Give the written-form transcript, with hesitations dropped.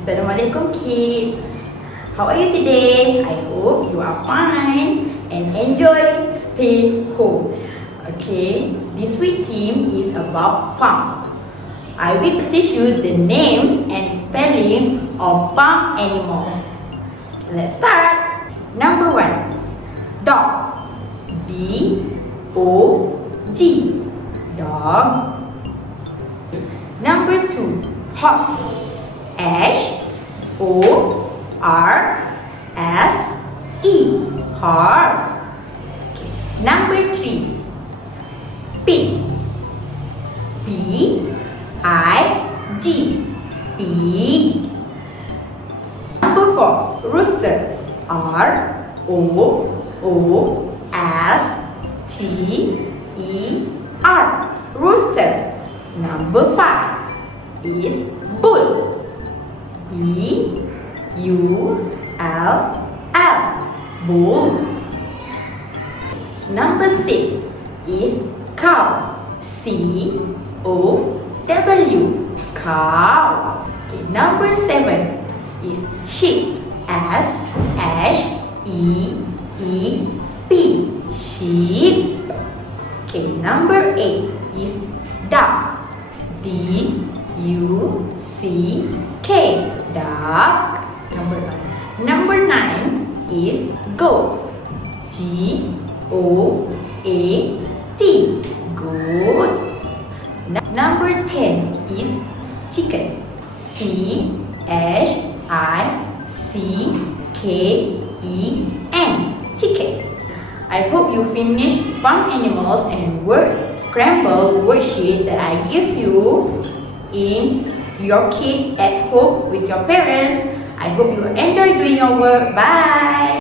Assalamualaikum kids. How are you today? I hope you are fine and enjoy stay home. Okay, this week theme is about farm. I will teach you the names and spellings of farm animals. Let's start. Number 1, dog. D-O-G, dog. Number 2, horse. H-O-R-S-E, horse. Okay. Number 3, pig. P-I-G, pig. Number 4, rooster. R-O-O-S-T-E-R, rooster. Number 5 is bull. B-U-L-L, bull. Number 6 is cow. C-O-W, cow. Okay, number 7 is sheep. S-H-E-E-P, sheep. Okay, number 8 is duck. D-U-C-K, duck. Number 9 is goat. G-O-A-T, goat. Number 10 is chicken. C-H-I-C-K-E-N, chicken. I hope you finished farm animals and word scramble worksheet that I give you in your kids at home with your parents. I hope you enjoy doing your work. Bye!